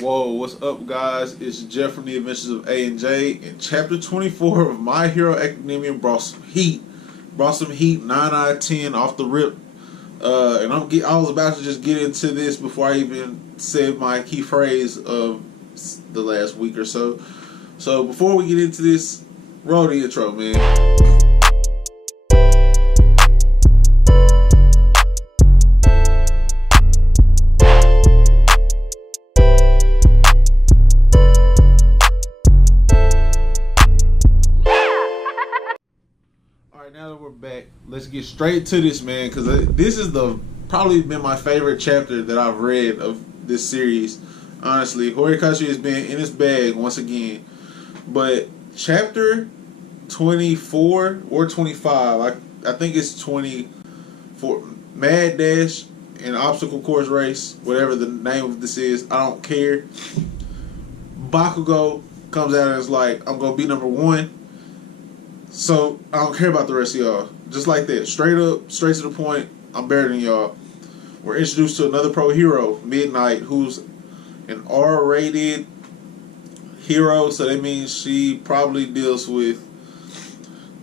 Whoa, what's up, guys? It's Jeff from the Adventures of A and J, and Chapter 24 of My Hero Academia brought some heat. 9 out of 10 off the rip. And I was about to just get into this before I even said my key phrase of the last week or so. So before we get into this, roll the intro, man. Now that we're back, let's get straight to this, man, because this is probably been my favorite chapter that I've read of this series. Honestly, Horikoshi has been in his bag once again. But chapter 24 or 25, I think it's 24, Mad Dash and Obstacle Course Race, whatever the name of this is, I don't care. Bakugo comes out and is like, I'm going to be number one. So, I don't care about the rest of y'all. Just like that. Straight up, straight to the point, I'm better than y'all. We're introduced to another pro hero, Midnight, who's an R-rated hero. So that means she probably deals with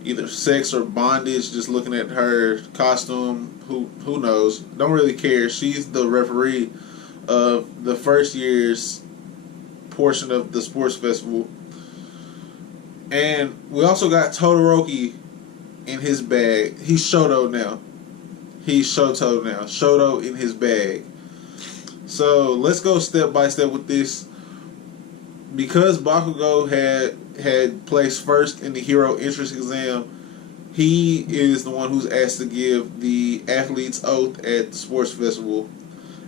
either sex or bondage. Just looking at her costume, who knows? Don't really care. She's the referee of the first year's portion of the sports festival. And we also got Todoroki in his bag. He's Shoto now. Shoto in his bag. So let's go step by step with this. Because Bakugo had placed first in the hero entrance exam, he is the one who's asked to give the athlete's oath at the sports festival.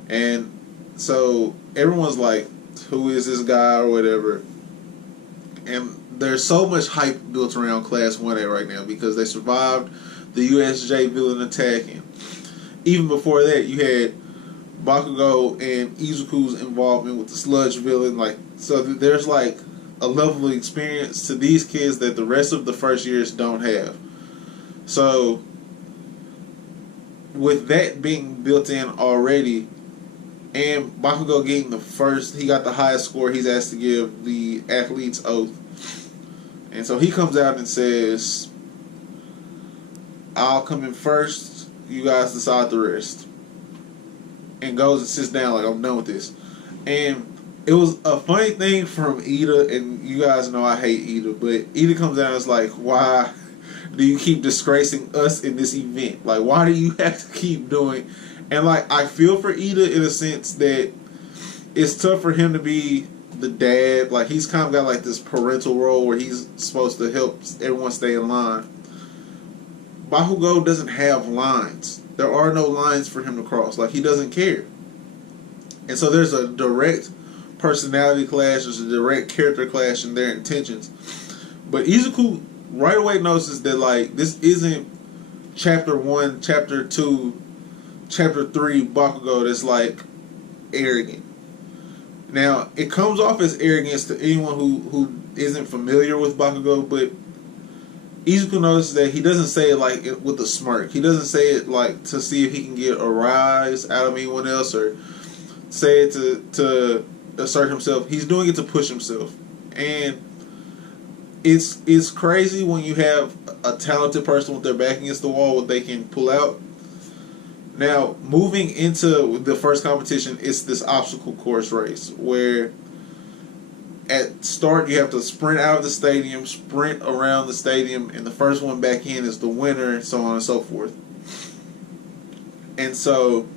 And so everyone's like, who is this guy or whatever? And there's so much hype built around Class 1A right now because they survived the USJ villain attack. And even before that, you had Bakugo and Izuku's involvement with the sludge villain. So there's like a level of experience to these kids that the rest of the first years don't have. So with that being built in already, and Bakugo getting he got the highest score, he's asked to give the athlete's oath. And so he comes out and says, I'll come in first, you guys decide the rest. And goes and sits down like, I'm done with this. And it was a funny thing from Ida, and you guys know I hate Ida, but Ida comes out and is like, why do you keep disgracing us in this event? Like, why do you have to keep doing? And I feel for Ida in a sense that it's tough for him to be the dad. He's kind of got this parental role where he's supposed to help everyone stay in line. Bakugo doesn't have lines. There are no lines for him to cross. He doesn't care. And so there's a direct personality clash. There's a direct character clash in their intentions. But Izuku right away notices that this isn't chapter 1, chapter 2, chapter 3 Bakugo that's arrogant. Now, it comes off as arrogance to anyone who isn't familiar with Bakugo, but Izuku notices that he doesn't say it with a smirk. He doesn't say it to see if he can get a rise out of anyone else or say it to assert himself. He's doing it to push himself. And it's crazy when you have a talented person with their back against the wall, what they can pull out. Now, moving into the first competition, it's this obstacle course race where at start you have to sprint out of the stadium, sprint around the stadium, and the first one back in is the winner, and so on and so forth. And so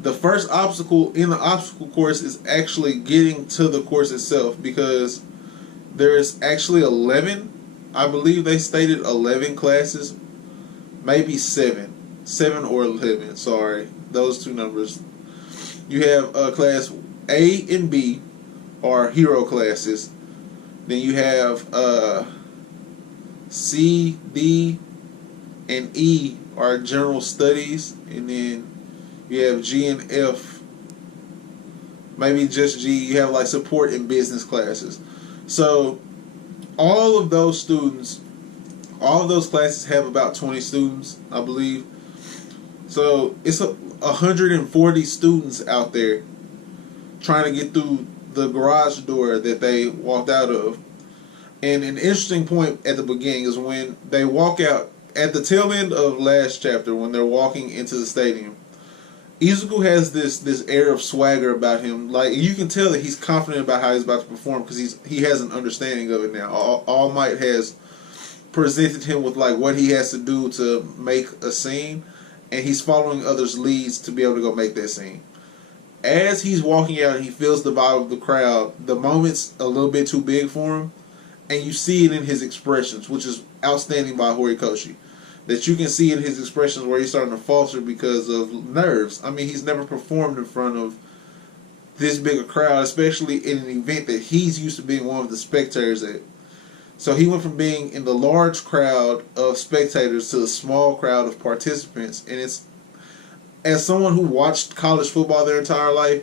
the first obstacle in the obstacle course is actually getting to the course itself, because there's actually 11, I believe they stated 11 classes, maybe 7 or 11, sorry, those two numbers. You have class A and B are hero classes. Then you have C, D, and E are general studies. And then you have G and F, maybe just G, you have support and business classes. So all of those classes have about 20 students, I believe. So it's 140 students out there trying to get through the garage door that they walked out of. And an interesting point at the beginning is when they walk out at the tail end of last chapter, when they're walking into the stadium. Izuku has this air of swagger about him. Like, you can tell that he's confident about how he's about to perform because he has an understanding of it now. All Might has presented him with like what he has to do to make a scene, and he's following others' leads to be able to go make that scene. As he's walking out and he feels the vibe of the crowd, the moment's a little bit too big for him, and you see it in his expressions, which is outstanding by Horikoshi. That you can see in his expressions where he's starting to falter because of nerves. I mean, he's never performed in front of this big a crowd, especially in an event that he's used to being one of the spectators at. So he went from being in the large crowd of spectators to the small crowd of participants. And it's, as someone who watched college football their entire life,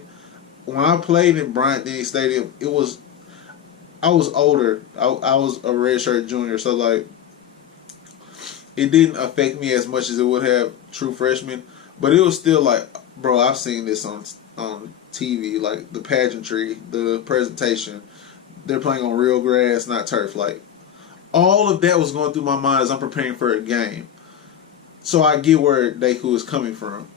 when I played in Bryant-Denny Stadium, I was older. I was a redshirt junior, so like, it didn't affect me as much as it would have true freshmen, but it was still like, bro, I've seen this on TV, like the pageantry, the presentation. They're playing on real grass, not turf. Like, all of that was going through my mind as I'm preparing for a game. So I get where Deku is coming from.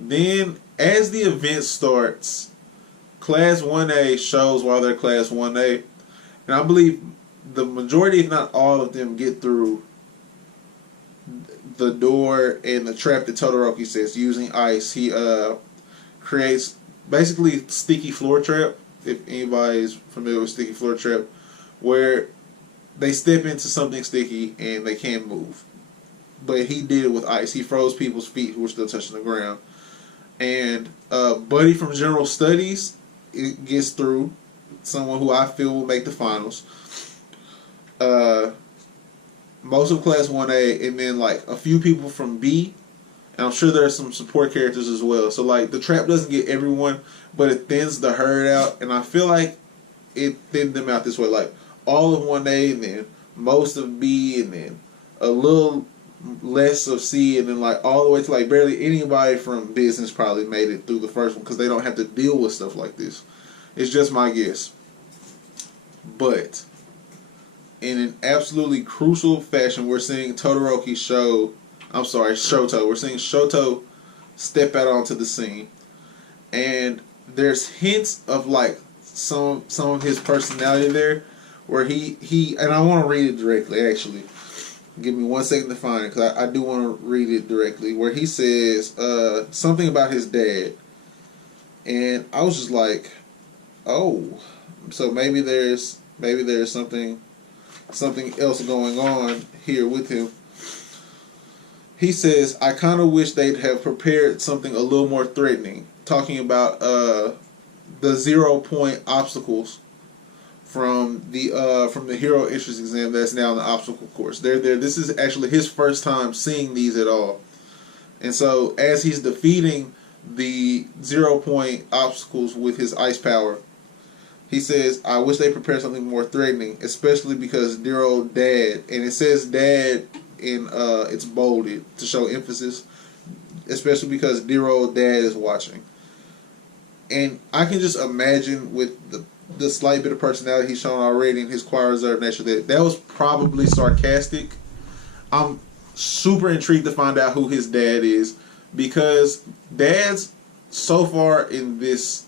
Then, as the event starts, Class 1A shows while they're Class 1A, and I believe the majority, if not all of them, get through the door and the trap that Todoroki says using ice. He creates basically sticky floor trap, if anybody's familiar with sticky floor trap, where they step into something sticky and they can't move. But he did it with ice. He froze people's feet who were still touching the ground. And Buddy from General Studies, it gets through, someone who I feel will make the finals. Most of Class 1A, and then like a few people from B, and I'm sure there are some support characters as well. So like, the trap doesn't get everyone, but it thins the herd out, and I feel like it thinned them out this way. Like, all of 1A, and then most of B, and then a little less of C, and then like all the way to like barely anybody from business probably made it through the first one because they don't have to deal with stuff like this. It's just my guess. But in an absolutely crucial fashion, we're seeing Shoto. We're seeing Shoto step out onto the scene, and there's hints of like some of his personality there, where he and I want to read it directly. Actually, give me 1 second to find it because I do want to read it directly. Where he says something about his dad, and I was just like, oh, so maybe there's something else going on here with him. He says, I kind of wish they'd have prepared something a little more threatening, talking about the 0-point obstacles from the hero entrance exam that's now in the obstacle course. This is actually his first time seeing these at all. And so as he's defeating the 0-point obstacles with his ice power, he says, I wish they prepared something more threatening, especially because dear old dad, and it says dad in, it's bolded to show emphasis, especially because dear old dad is watching. And I can just imagine with the slight bit of personality he's shown already in his quiet reserved nature that was probably sarcastic. I'm super intrigued to find out who his dad is, because dads so far in this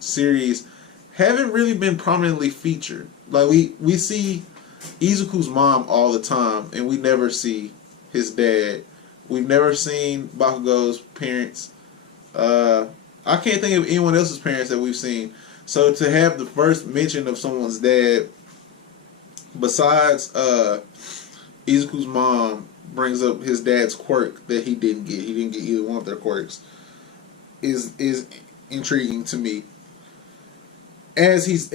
series haven't really been prominently featured. Like, we see Izuku's mom all the time, and we never see his dad. We've never seen Bakugo's parents. I can't think of anyone else's parents that we've seen. So to have the first mention of someone's dad, besides Izuku's mom, brings up his dad's quirk that he didn't get. He didn't get either one of their quirks. Is intriguing to me. As he's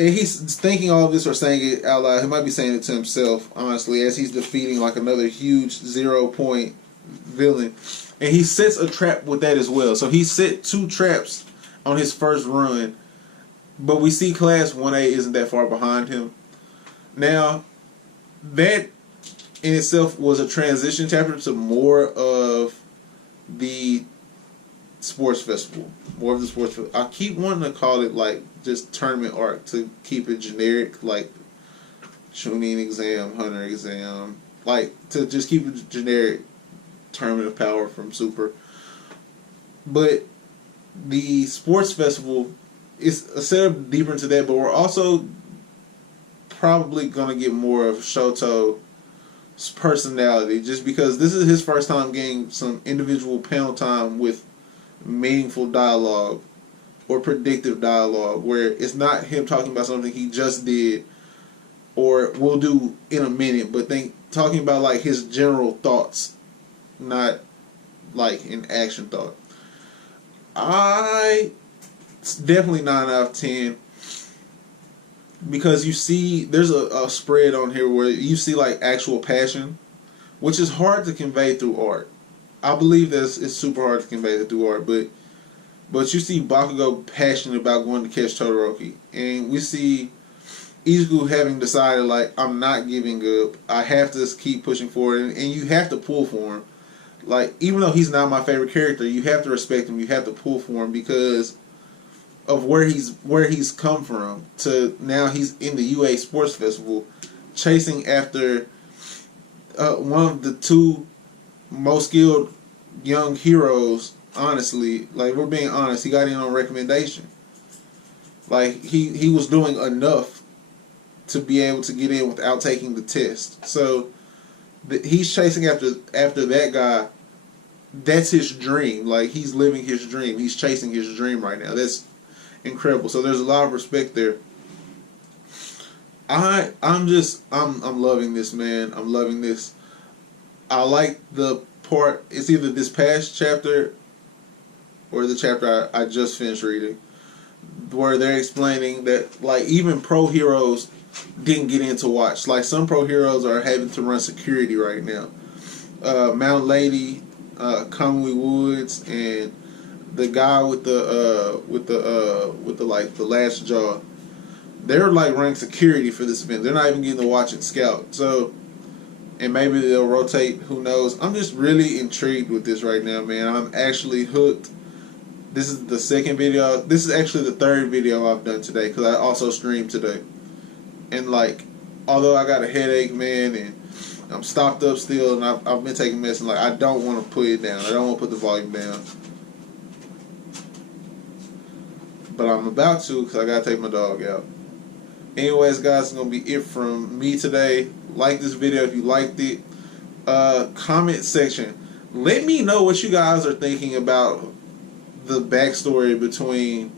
thinking all of this or saying it out loud, he might be saying it to himself, honestly, as he's defeating like another huge 0-point villain. And he sets a trap with that as well. So he set 2 traps on his first run, but we see Class 1A isn't that far behind him. Now, that in itself was a transition chapter to more of the sports festival. I keep wanting to call it like just tournament arc to keep it generic, like Chunin exam, Hunter exam, like to just keep it generic tournament of power from Super. But the sports festival is a setup deeper into that, but we're also probably gonna get more of Shoto's personality, just because this is his first time getting some individual panel time with meaningful dialogue or predictive dialogue, where it's not him talking about something he just did or will do in a minute, but talking about like his general thoughts, not like an action thought. It's definitely 9 out of 10, because you see there's a spread on here where you see like actual passion, which is hard to convey through art. I believe that it's super hard to convey that through art, but you see Bakugo passionate about going to catch Todoroki, and we see Izuku having decided, like, I'm not giving up. I have to keep pushing forward, and you have to pull for him. Like, even though he's not my favorite character, you have to respect him. You have to pull for him because of where he's come from to now he's in the UA Sports Festival, chasing after one of the two most skilled young heroes. Honestly, like, we're being honest, he got in on recommendation. Like, he was doing enough to be able to get in without taking the test. So he's chasing after that guy. That's his dream. Like, he's living his dream. He's chasing his dream right now. That's incredible. So there's a lot of respect there. I'm loving this, man. I'm loving this. I like the part, it's either this past chapter or the chapter I just finished reading, where they're explaining that, like, even pro heroes didn't get in to watch. Like, some pro heroes are having to run security right now. Mount Lady, Kamui Woods, and the guy with the last jaw, they're like running security for this event. They're not even getting to watch it scout. So, and maybe they'll rotate. Who knows? I'm just really intrigued with this right now, man. I'm actually hooked. This is the second video. This is actually the third video I've done today, because I also streamed today. And, like, although I got a headache, man, and I'm stopped up still, and I've been taking medicine, like, I don't want to put it down. I don't want to put the volume down. But I'm about to, because I got to take my dog out. Anyways, guys, it's going to be it from me today. Like this video if you liked it. Comment section. Let me know what you guys are thinking about the backstory between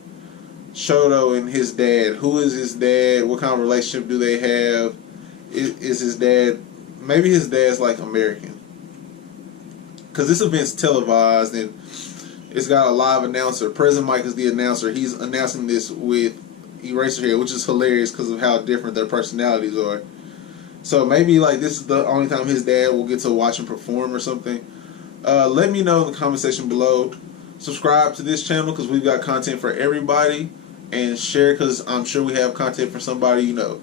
Shoto and his dad. Who is his dad? What kind of relationship do they have? Is his dad... Maybe his dad's like American. Because this event's televised and it's got a live announcer. President Mike is the announcer. He's announcing this with Eraserhead, which is hilarious because of how different their personalities are. So maybe, like, this is the only time his dad will get to watch him perform or something. Let me know in the comment section below. Subscribe to this channel because we've got content for everybody. And share, because I'm sure we have content for somebody you know.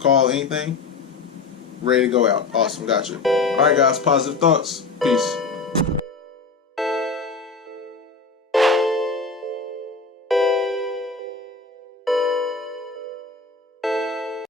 Call, anything. Ready to go out. Awesome, gotcha. Alright, guys, positive thoughts. Peace.